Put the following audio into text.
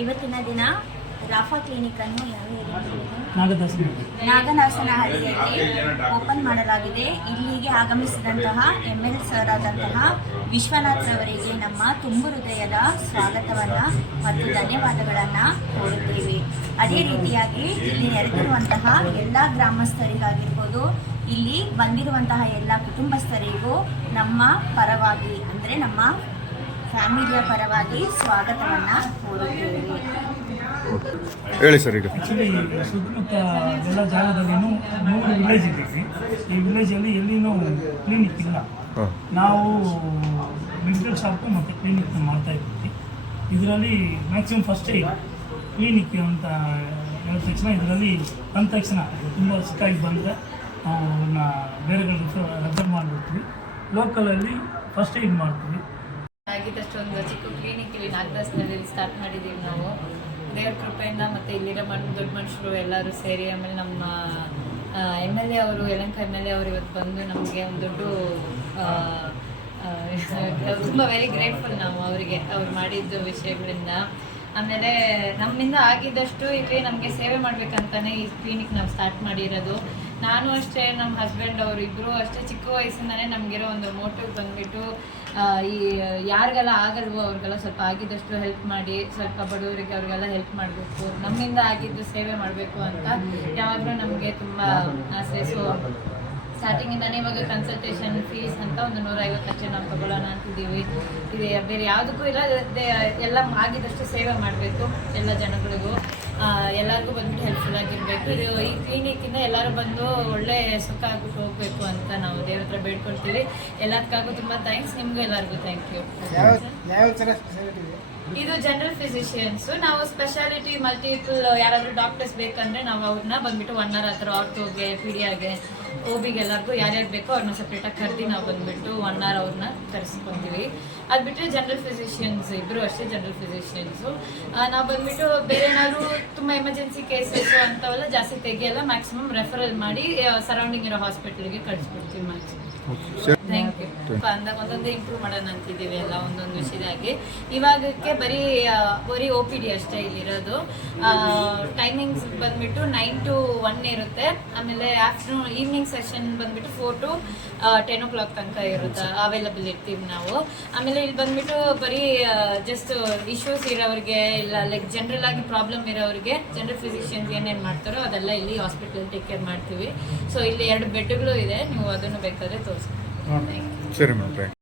ಇವತ್ತಿನ ದಿನ Rafah clinic ಅನ್ನು ನಾಗದಾಸನಹಳ್ಳಿಯಲ್ಲಿ ಓಪನ್ ಮಾಡಲಾಗಿದೆ. ಇಲ್ಲಿಗೆ ಆಗಮಿಸಿದಂತಹ ML ಸರ್ ಆದಂತಹ ವಿಶ್ವನಾಥ್ ರವರಿಗೆ ನಮ್ಮ ತುಂಬು ಹೃದಯದ ಸ್ವಾಗತವನ್ನು ಮತ್ತು ಧನ್ಯವಾದಗಳನ್ನು ಕೋರುತ್ತೇವೆ. ಅದೇ ರೀತಿಯಾಗಿ ಇಲ್ಲಿ ನೆರೆದಿರುವಂತಹ ಎಲ್ಲ ಗ್ರಾಮಸ್ಥರಿಗಾಗಿರ್ಬೋದು, ಇಲ್ಲಿ ಬಂದಿರುವಂತಹ ಎಲ್ಲ ಕುಟುಂಬಸ್ಥರಿಗೂ ನಮ್ಮ ಪರವಾಗಿ ಅಂದರೆ ನಮ್ಮ ಫ್ಯಾಮಿಲಿಯ ಪರವಾಗಿ ಸ್ವಾಗತವನ್ನು ಕೋರುತ್ತೇವೆ. ಹೇಳಿ ಸರ್. ಈಗ ಆ್ಯಕ್ಚುಲಿ ಸುತ್ತಮುತ್ತ ಎಲ್ಲ ಜಾಗದಲ್ಲಿನೂ 3 ವಿಲೇಜ್ ಇದ್ದೀವಿ. ಈ ವಿಲೇಜಲ್ಲಿ ಎಲ್ಲಿನೂ ಕ್ಲಿನಿಕ್ ಇಲ್ಲ. ನಾವು ಮೆಡಿಕಲ್ ಶಾಪು ಮತ್ತು ಕ್ಲಿನಿಕ್ನ ಮಾಡ್ತಾ ಇದ್ದೀವಿ. ಇದರಲ್ಲಿ ಮ್ಯಾಕ್ಸಿಮಮ್ ಫಸ್ಟ್ ಕ್ಲಿನಿಕ್ ಅಂತ ಹೇಳಿದ ತಕ್ಷಣ ಇದರಲ್ಲಿ ಅಂದ ತಕ್ಷಣ ತುಂಬ ಸಿಕ್ಕಾಗಿ ಬಂದರೆ ನಾವು ಅವನ್ನ ಬೇರೆಗಳಿಗೆ ರೆಫರ್ ಮಾಡಿಬಿಡ್ತೀವಿ. ಲೋಕಲಲ್ಲಿ ಫಸ್ಟ್ ಏಡ್ ಮಾಡ್ತೀವಿ. ಆಗಿದ್ದಷ್ಟು ಒಂದು ಚಿಕ್ಕ ಕ್ಲಿನಿಕ್ ಇಲ್ಲಿ ನಾಗದಾಸನಲ್ಲಿ ಸ್ಟಾರ್ಟ್ ಮಾಡಿದ್ದೀವಿ ನಾವು. ದೇವ್ರ ಕೃಪೆಯಿಂದ ಮತ್ತು ಇಲ್ಲಿರೋ ದೊಡ್ಡ ಮನುಷ್ಯರು ಎಲ್ಲರೂ ಸೇರಿ, ಆಮೇಲೆ ನಮ್ಮ MLA ಅವರು, ಯಲಹಂಕ MLA ಅವರು ಇವತ್ತು ಬಂದು ನಮಗೆ ಒಂದು ದೊಡ್ಡ ತುಂಬ ವೆರಿ ಗ್ರೇಟ್ಫುಲ್ ನಾವು ಅವರಿಗೆ, ಅವ್ರು ಮಾಡಿದ್ದು ವಿಷಯಗಳಿಂದ. ಆಮೇಲೆ ನಮ್ಮಿಂದ ಆಗಿದ್ದಷ್ಟು ಇಲ್ಲಿ ನಮಗೆ ಸೇವೆ ಮಾಡಬೇಕಂತಾನೆ ಈ ಕ್ಲಿನಿಕ್ ನಾವು ಸ್ಟಾರ್ಟ್ ಮಾಡಿರೋದು. ನಾನು ಅಷ್ಟೇ, ನಮ್ಮ ಹಸ್ಬೆಂಡ್ ಅವರು ಇಬ್ಬರು ಅಷ್ಟೇ ಚಿಕ್ಕ ವಯಸ್ಸಿಂದನೇ ನಮಗಿರೋ ಒಂದು ಮೋಟಿವ್ ಬಂದುಬಿಟ್ಟು ಈ ಯಾರಿಗೆಲ್ಲ ಆಗಲ್ವೋ ಅವ್ರಿಗೆಲ್ಲ ಸ್ವಲ್ಪ ಆಗಿದ್ದಷ್ಟು ಹೆಲ್ಪ್ ಮಾಡಿ, ಸ್ವಲ್ಪ ಬಡವರಿಗೆ ಅವ್ರಿಗೆಲ್ಲ ಹೆಲ್ಪ್ ಮಾಡಬೇಕು, ನಮ್ಮಿಂದ ಆಗಿದ್ದು ಸೇವೆ ಮಾಡಬೇಕು ಅಂತ ಯಾವಾಗಲೂ ನಮಗೆ ತುಂಬ ಆಸೆ. ಸೊ ಸ್ಟಾರ್ಟಿಂಗಿಂದಾನೇ ಇವಾಗ ಕನ್ಸಲ್ಟೇಷನ್ ಫೀಸ್ ಅಂತ ಒಂದು 150 ಅಷ್ಟೇ ನಾವು ತಗೊಳ್ಳೋಣ ಅಂತಿದ್ದೀವಿ. ಇದು ಬೇರೆ ಯಾವುದಕ್ಕೂ ಇಲ್ಲ, ಎಲ್ಲ ಆಗಿದಷ್ಟು ಸೇವೆ ಮಾಡಬೇಕು ಎಲ್ಲ ಜನಗಳಿಗೂ, ಎಲ್ಲರಿಗೂ ಬಂದ್ಬಿಟ್ಟು ಹೆಲ್ಪ್ಫುಲ್ ಆಗಿರಬೇಕು. ಇದು ಈ ಕ್ಲಿನಿಕ್ಕಿಂದ ಎಲ್ಲರೂ ಬಂದು ಒಳ್ಳೆ ಸುಖ ಆಗ್ಬಿಟ್ಟು ಹೋಗಬೇಕು ಅಂತ ನಾವು ದೇವ್ರ ಹತ್ರ ಬೇಡ್ಕೊಳ್ತೀವಿ. ಎಲ್ಲದಕ್ಕಾಗೂ ತುಂಬ ಥ್ಯಾಂಕ್ಸ್. ನಿಮಗೂ ಎಲ್ಲರಿಗೂ ಥ್ಯಾಂಕ್ ಯು. ಇದು ಜನರಲ್ ಫಿಸಿಷಿಯನ್ಸ್. ನಾವು ಸ್ಪೆಷಾಲಿಟಿ ಮಲ್ಟಿಪಲ್ ಯಾರಾದರೂ ಡಾಕ್ಟರ್ಸ್ ಬೇಕಂದ್ರೆ ನಾವು ಅವ್ರನ್ನ ಬಂದ್ಬಿಟ್ಟು 1 hour ಹತ್ರ ಆರ್ಥೋಗೆ, ಪೀಡಿಯಾಗೆ, OBಗೆ ಎಲ್ಲರಿಗೂ ಯಾರ್ಯಾರು ಬೇಕೋ ಅವ್ರನ್ನ ಸಪ್ರೇಟಾಗಿ ಕರೆದಿ ನಾವು ಬಂದ್ಬಿಟ್ಟು 1 hour ಅವ್ರನ್ನ ಕರೆಸ್ಕೊತೀವಿ. ಅದು ಬಿಟ್ಟರೆ ಜನರಲ್ ಫಿಸಿಷಿಯನ್ಸ್ ಇಬ್ಬರು ಅಷ್ಟೇ ಜನರಲ್ ಫಿಸಿಷಿಯನ್ಸು. ನಾವು ಬಂದ್ಬಿಟ್ಟು ಬೇರೆ ಏನಾದ್ರು ತುಂಬ ಎಮರ್ಜೆನ್ಸಿ ಕೇಸಸ್ ಅಂಥವೆಲ್ಲ ಜಾಸ್ತಿ ತೆಗಿಯಲ್ಲ, ಮ್ಯಾಕ್ಸಿಮಮ್ ರೆಫರಲ್ ಮಾಡಿ ಸರೌಂಡಿಂಗ್ ಇರೋ ಹಾಸ್ಪಿಟಲ್ಗೆ ಕಳಿಸ್ಬಿಡ್ತೀವಿ ಮ್ಯಾಕ್ಸಿಮಮ್. Thank you. ಅಂದಾಗ ಒಂದೊಂದೇ ಇಂಪ್ರೂವ್ ಮಾಡೋಣ ಅಂತಿದ್ದೀವಿ ಎಲ್ಲ ಒಂದೊಂದು ವಿಷಯದಾಗಿ. ಇವಾಗಕ್ಕೆ ಬರೀ OPD ಅಷ್ಟೇ ಇಲ್ಲಿರೋದು. ಟೈಮಿಂಗ್ಸ್ ಬಂದ್ಬಿಟ್ಟು 9 to 1 ಇರುತ್ತೆ. ಆಮೇಲೆ ಆಫ್ಟರ್ನೂನ್ ಈವ್ನಿಂಗ್ ಸೆಷನ್ ಬಂದ್ಬಿಟ್ಟು 4 to 10 o'clock ತನಕ ಇರುತ್ತೆ, ಅವೈಲಬಲ್ ಇರ್ತೀವಿ ನಾವು. ಆಮೇಲೆ ಇಲ್ಲಿ ಬಂದ್ಬಿಟ್ಟು ಬರೀ ಜಸ್ಟ್ ಇಶ್ಯೂಸ್ ಇರೋರಿಗೆ, ಇಲ್ಲ ಲೈಕ್ ಜನರಲ್ ಆಗಿ ಪ್ರಾಬ್ಲಮ್ ಇರೋರಿಗೆ ಜನರಲ್ ಫಿಸಿಷಿಯನ್ಸ್ ಏನೇನು ಮಾಡ್ತಾರೋ ಅದೆಲ್ಲ ಇಲ್ಲಿ ಹಾಸ್ಪಿಟಲ್ ಟೇಕ್ ಕೇರ್ ಮಾಡ್ತೀವಿ. ಸೊ ಇಲ್ಲಿ 2 ಬೆಡ್ಗಳು ಇದೆ, ನೀವು ಅದನ್ನು ಬೇಕಾದ್ರೆ ತೋರಿಸ್ತೀವಿ. ಸರಿ ಮೇಡಮ್.